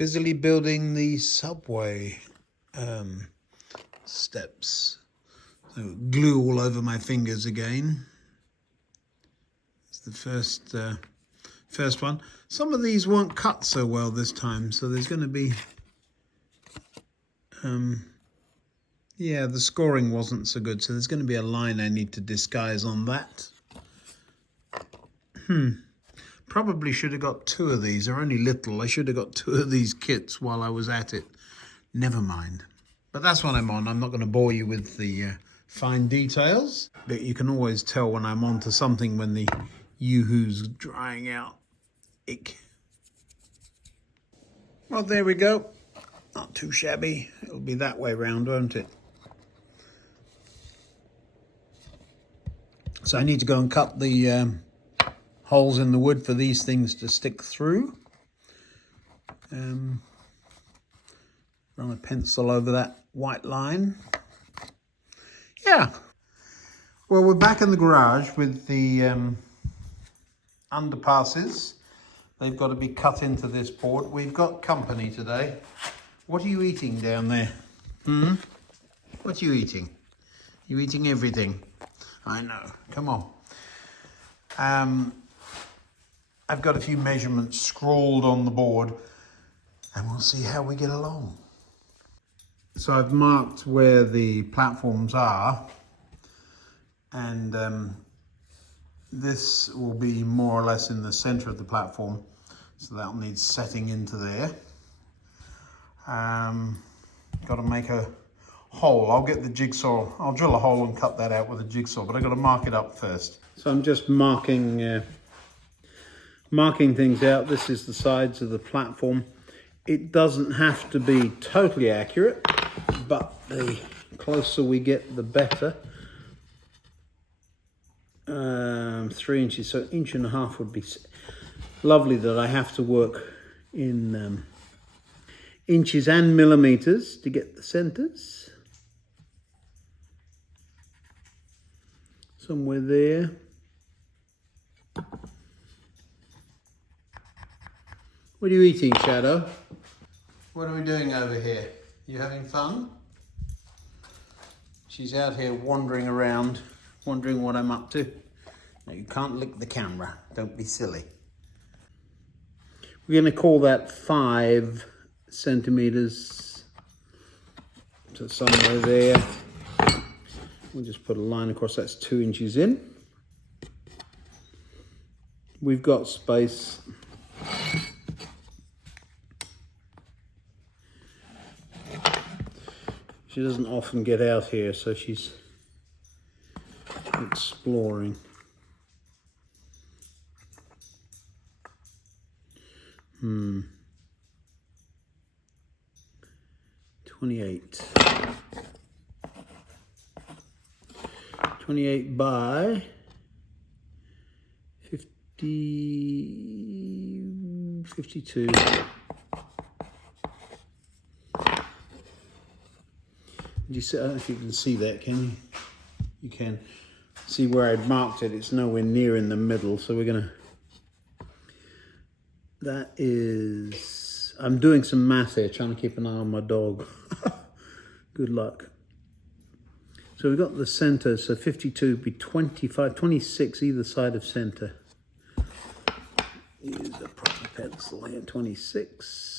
busily building the subway steps. So glue all over my fingers again. It's the first one. Some of these weren't cut so well this time, so there's going to be yeah, the scoring wasn't so good, so there's going to be a line I need to disguise on that. Probably should have got 2 of these. They're only little. I should have got 2 of these kits while I was at it. Never mind. But that's what I'm on. I'm not going to bore you with the fine details, but you can always tell when I'm onto something when the yoo-hoo's drying out. Ick. Well, there we go. Not too shabby. It'll be that way round, won't it? So I need to go and cut the holes in the wood for these things to stick through. Run a pencil over that white line. Yeah. Well, we're back in the garage with the underpasses. They've got to be cut into this board. We've got company today. What are you eating down there? What are you eating? You're eating everything. I know. Come on. I've got a few measurements scrawled on the board and we'll see how we get along. So I've marked where the platforms are, and this will be more or less in the center of the platform, so that'll need setting into there. Got to make a hole. I'll get the jigsaw. I'll drill a hole and cut that out with a jigsaw, but I've got to mark it up first. So I'm just marking things out. This is the sides of the platform. It doesn't have to be totally accurate, but the closer we get, the better. 3 inches, so 1.5 inches would be lovely. That I have to work in inches and millimeters to get the centers. Somewhere there. What are you eating, Shadow? What are we doing over here? You having fun? She's out here wandering around, wondering what I'm up to. No, you can't lick the camera. Don't be silly. We're going to call that 5 centimeters. So somewhere there. We'll just put a line across. That's 2 inches in. We've got space. She doesn't often get out here, so she's exploring. Hmm. 28. 28 by 50, 52. You see, I don't know if you can see that, can you? You can. See where I'd marked it, it's nowhere near in the middle, so we're gonna, that is, I'm doing some math here, trying to keep an eye on my dog. Good luck. So we've got the center, so 52 would be 25, 26 either side of center. Use a proper pencil here, 26.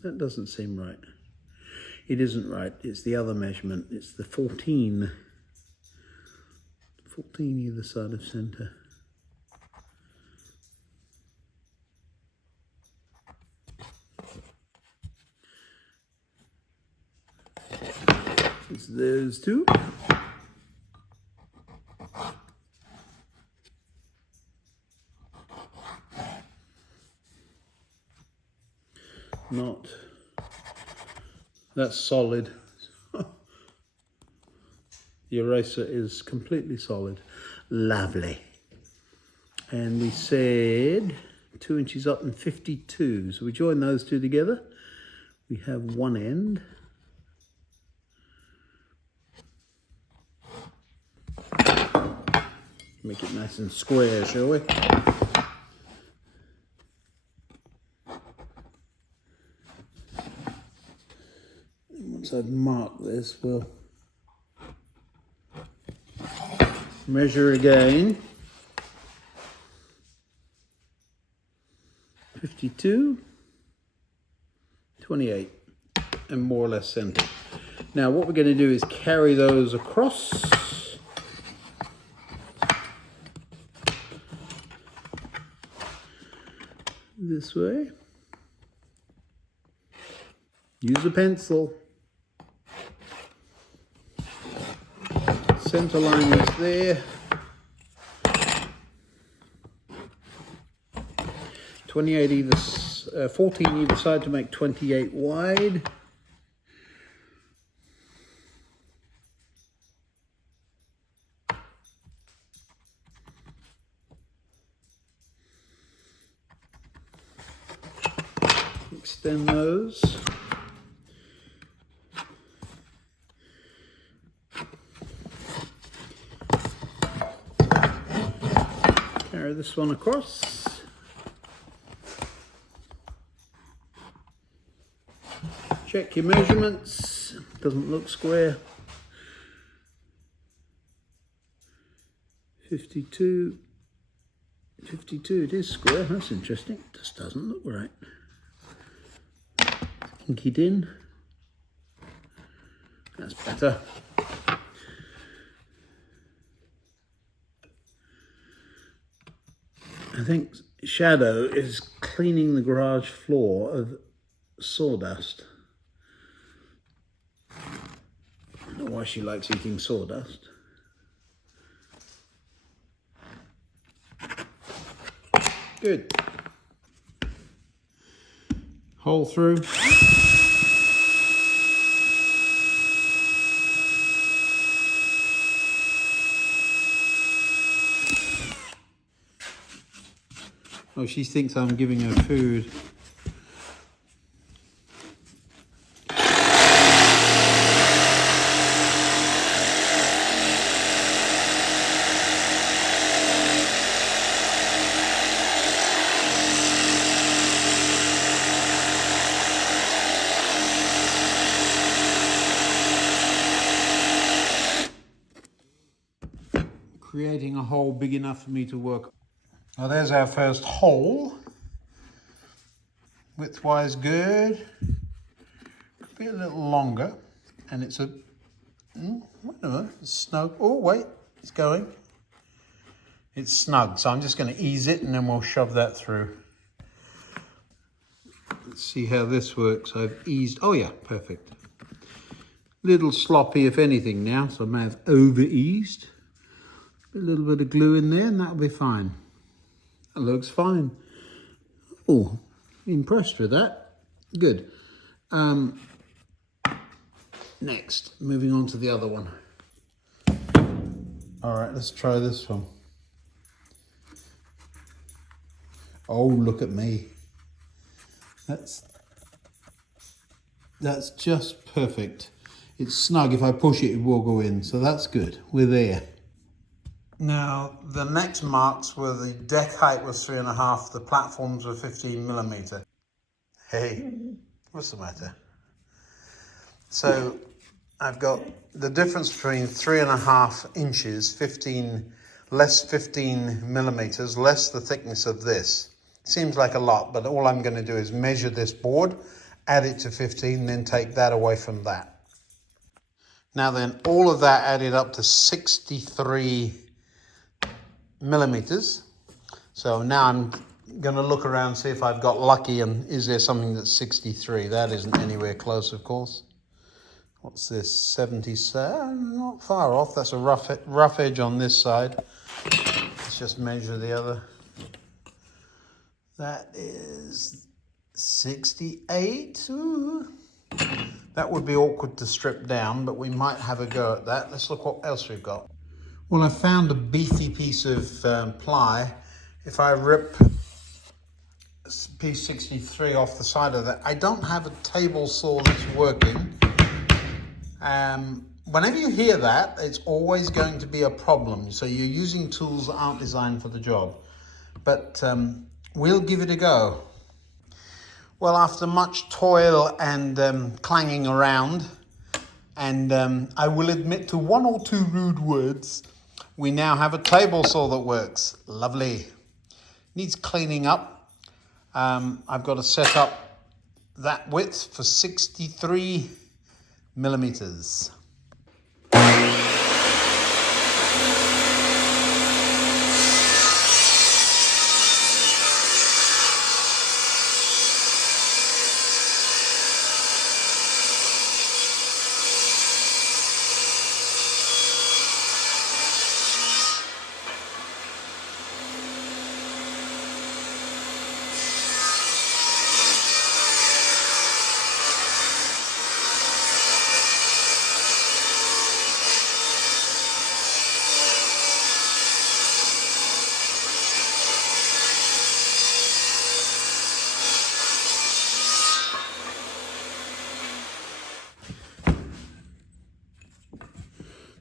That doesn't seem right. It isn't right. It's the other measurement. It's the 14. 14 either side of center. It's those two. Not, that's solid. The eraser is completely solid. Lovely. And we said 2 inches up and 52. So we join those two together. We have one end. Make it nice and square, shall we? And once I've marked this, we'll measure again. 52, 28, and more or less centered. Now what we're going to do is carry those across. This way. Use a pencil. Center line is there. 28 either, 14 either side to make 28 wide. Extend those. Carry this one across. Check your measurements. Doesn't look square. 52. 52, it is square. That's interesting. It just doesn't look right. Ink it in. That's better. I think Shadow is cleaning the garage floor of sawdust. I don't know why she likes eating sawdust. Good. Hole through. Oh, she thinks I'm giving her food. Creating a hole big enough for me to work. Now there's our first hole. Width-wise good. Could be a little longer. And it's a, wait a minute, it's snug. Oh wait, it's going. It's snug, so I'm just going to ease it and then we'll shove that through. Let's see how this works. I've eased, oh yeah, perfect. Little sloppy if anything now, so I may have over-eased. A little bit of glue in there and that'll be fine. That looks fine. Oh, impressed with that. Good. Next, moving on to the other one. All right, let's try this one. Oh, look at me. That's just perfect. It's snug. If I push it, it will go in. So that's good. We're there. Now, the next marks were the deck height was 3.5, the platforms were 15mm. Hey, what's the matter? So I've got the difference between 3.5 inches, 15 millimeters, less the thickness of this. Seems like a lot, but all I'm going to do is measure this board, add it to 15, then take that away from that. Now then, all of that added up to 63 millimeters. So now I'm going to look around, see if I've got lucky and is there something that's 63. That isn't anywhere close, of course. What's this? 77? Not far off. That's a rough edge on this side. Let's just measure the other. That is 68. Ooh. That would be awkward to strip down, but we might have a go at that. Let's look what else we've got. Well, I found a beefy piece of ply. If I rip piece 63 off the side of that, I don't have a table saw that's working. Whenever you hear that, it's always going to be a problem. So you're using tools that aren't designed for the job. But we'll give it a go. Well, after much toil and clanging around, and I will admit to one or two rude words, we now have a table saw that works. Lovely. Needs cleaning up. I've got to set up that width for 63 millimeters.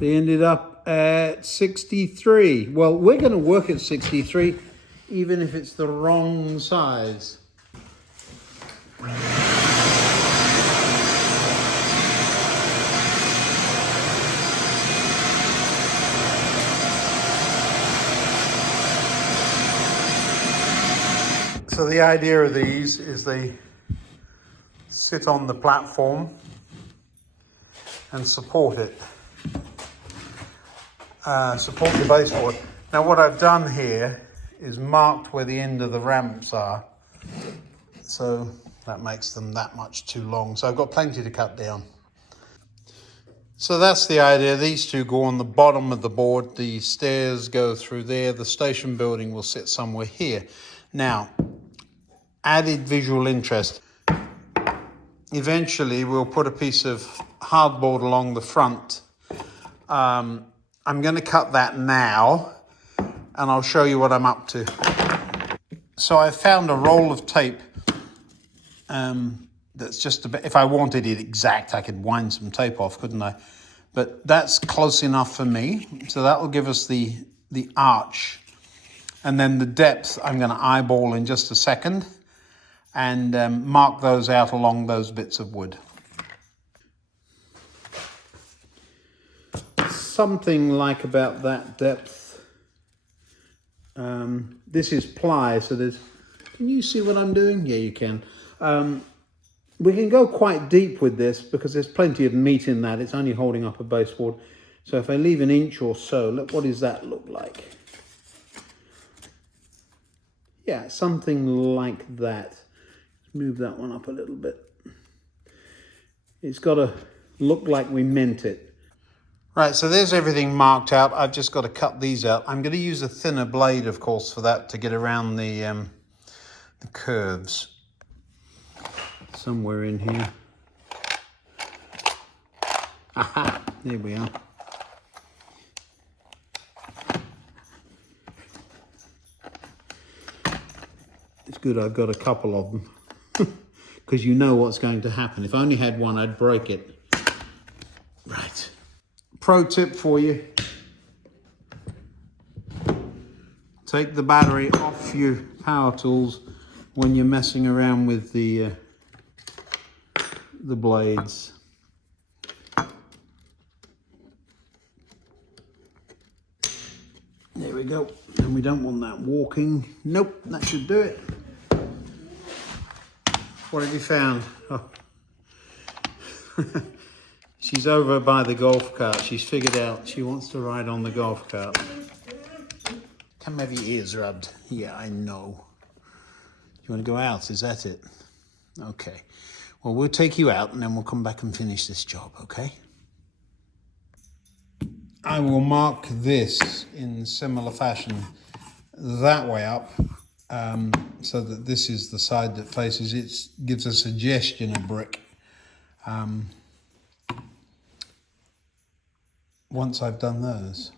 They ended up at 63. Well, we're going to work at 63, even if it's the wrong size. So the idea of these is they sit on the platform and support it. Support the baseboard. Now what I've done here is marked where the end of the ramps are, so that makes them that much too long, so I've got plenty to cut down. So that's the idea. These two go on the bottom of the board, the stairs go through there, the station building will sit somewhere here. Now, added visual interest. Eventually we'll put a piece of hardboard along the front. I'm going to cut that now, and I'll show you what I'm up to. So I found a roll of tape that's just a bit, if I wanted it exact, I could wind some tape off, couldn't I? But that's close enough for me. So that will give us the arch. And then the depth I'm going to eyeball in just a second and mark those out along those bits of wood. Something like about that depth. This is ply, so there's, can you see what I'm doing? Yeah, you can. We can go quite deep with this because there's plenty of meat in that. It's only holding up a baseboard. So if I leave an inch or so, look, what does that look like? Yeah, something like that. Let's move that one up a little bit. It's got to look like we meant it. Right, so there's everything marked out. I've just got to cut these out. I'm going to use a thinner blade, of course, for that to get around the curves. Somewhere in here. Aha, there we are. It's good I've got a couple of them, because you know what's going to happen. If I only had one, I'd break it. Right. Pro tip for you. Take the battery off your power tools when you're messing around with the blades. There we go. And we don't want that walking. Nope, that should do it. What have you found? Oh. She's over by the golf cart. She's figured out she wants to ride on the golf cart. Come have your ears rubbed. Yeah, I know. You want to go out? Is that it? Okay. Well, we'll take you out and then we'll come back and finish this job, okay? I will mark this in similar fashion that way up, so that this is the side that faces it. Gives a suggestion of brick. Once I've done those.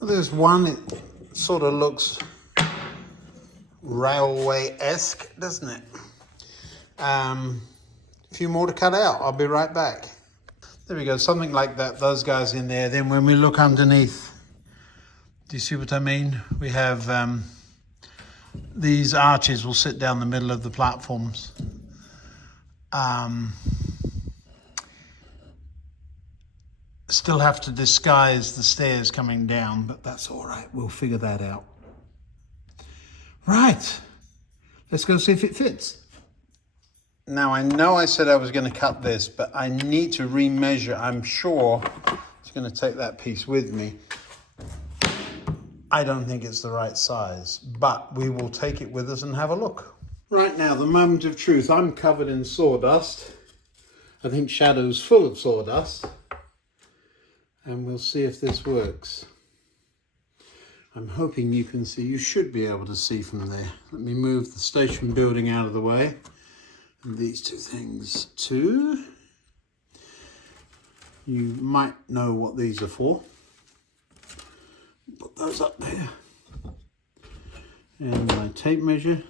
Well, there's one, it sort of looks railway-esque, doesn't it? A few more to cut out. I'll be right back. There we go, something like that, those guys in there. Then when we look underneath, do you see what I mean? We have these arches will sit down the middle of the platforms. Still have to disguise the stairs coming down, but that's all right. We'll figure that out. Right, let's go see if it fits. Now, I know I said I was going to cut this, but I need to remeasure. I'm sure it's going to take that piece with me. I don't think it's the right size, but we will take it with us and have a look. Right now, the moment of truth. I'm covered in sawdust. I think Shadow's full of sawdust. And we'll see if this works. I'm hoping you can see. You should be able to see from there. Let me move the station building out of the way. And these two things too. You might know what these are for. Put those up there. And my tape measure.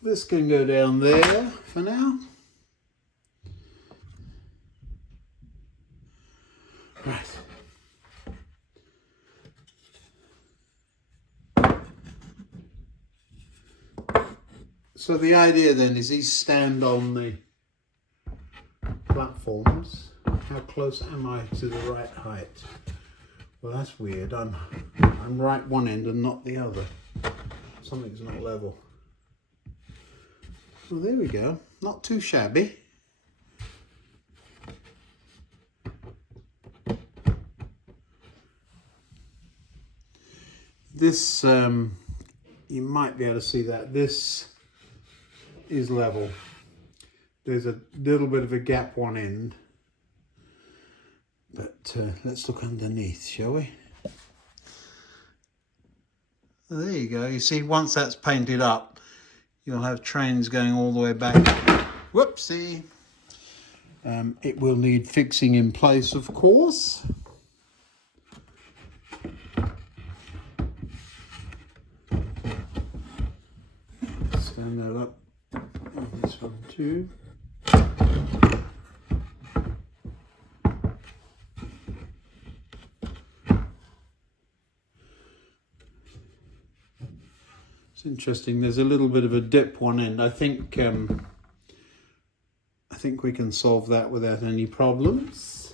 This can go down there for now. Right. So the idea then is these stand on the platforms. How close am I to the right height? Well, that's weird. I'm right one end and not the other. Something's not level. Well, there we go. Not too shabby. This, you might be able to see that. This is level. There's a little bit of a gap one end. But let's look underneath, shall we? There you go. You see, once that's painted up, you'll have trains going all the way back. Whoopsie. It will need fixing in place, of course. Stand that up. And this one too. It's interesting. There's a little bit of a dip one end. I think we can solve that without any problems.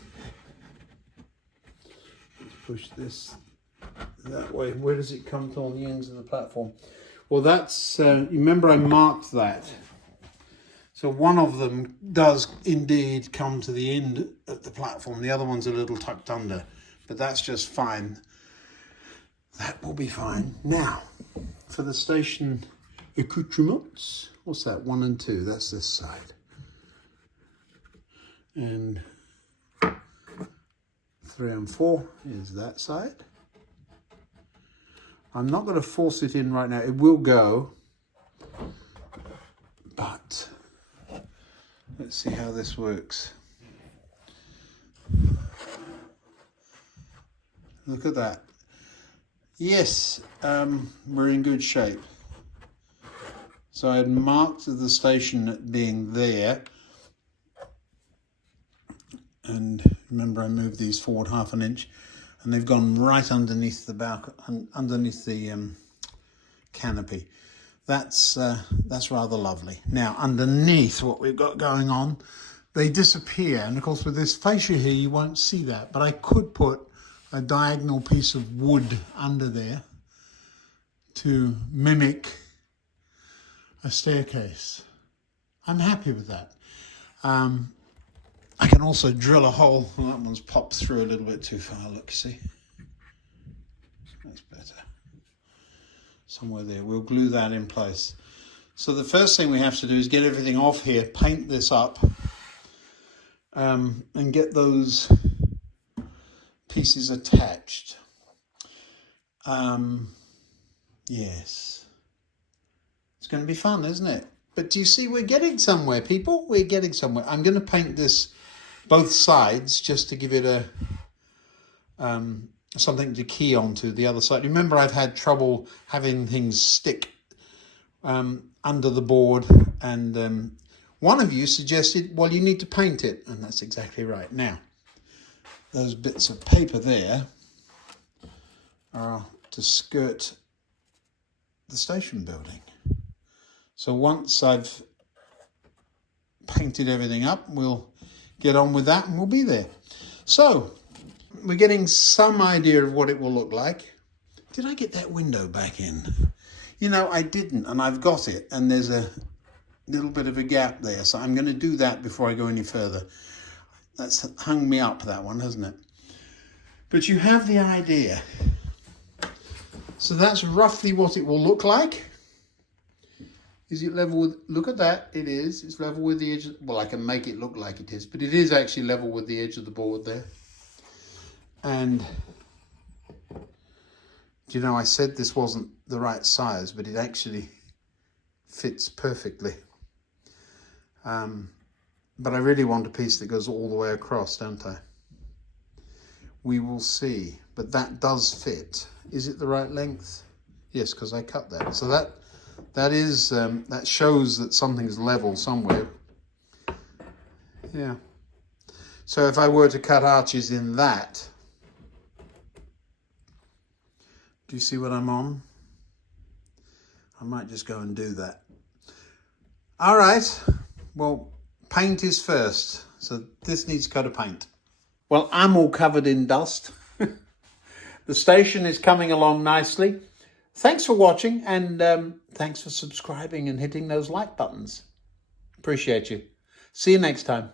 Let's push this that way. Where does it come to on the ends of the platform? Well, that's, remember I marked that. So one of them does indeed come to the end of the platform. The other one's a little tucked under, but that's just fine. That will be fine. Now, for the station accoutrements, what's that? 1 and 2, that's this side. And 3 and 4 is that side. I'm not going to force it in right now. It will go, but let's see how this works. Look at that. Yes, we're in good shape. So I had marked the station being there, and remember I moved these forward 1/2 inch, and they've gone right underneath the balcony, underneath the canopy. That's rather lovely. Now underneath, what we've got going on, they disappear, and of course with this fascia here you won't see that, but I could put a diagonal piece of wood under there to mimic a staircase. I'm happy with that. I can also drill a hole. Well, that one's popped through a little bit too far, look, see? That's better. Somewhere there. We'll glue that in place. So the first thing we have to do is get everything off here, paint this up, and get those pieces attached. Yes. It's going to be fun, isn't it? But do you see, we're getting somewhere, people? We're getting somewhere. I'm going to paint this both sides just to give it a something to key onto the other side. Remember, I've had trouble having things stick under the board, and one of you suggested, well, you need to paint it, and that's exactly right. Now, those bits of paper there are to skirt the station building. So once I've painted everything up, we'll get on with that and we'll be there. So we're getting some idea of what it will look like. Did I get that window back in? You know, I didn't, and I've got it, and there's a little bit of a gap there. So I'm going to do that before I go any further. That's hung me up, that one, hasn't it? But you have the idea. So that's roughly what it will look like. Is it level with, look at that, it is. It's level with the edge, well, I can make it look like it is, but it is actually level with the edge of the board there. And, you know, I said this wasn't the right size, but it actually fits perfectly. But I really want a piece that goes all the way across, don't I? We will see, but that does fit. Is it the right length? Yes, because I cut that. So that is that shows that something's level somewhere. Yeah. So if I were to cut arches in that, do you see what I'm on? I might just go and do that. All right. Well, paint is first. So this needs coat of paint. Well, I'm all covered in dust. The station is coming along nicely. Thanks for watching, and thanks for subscribing and hitting those like buttons. Appreciate you. See you next time.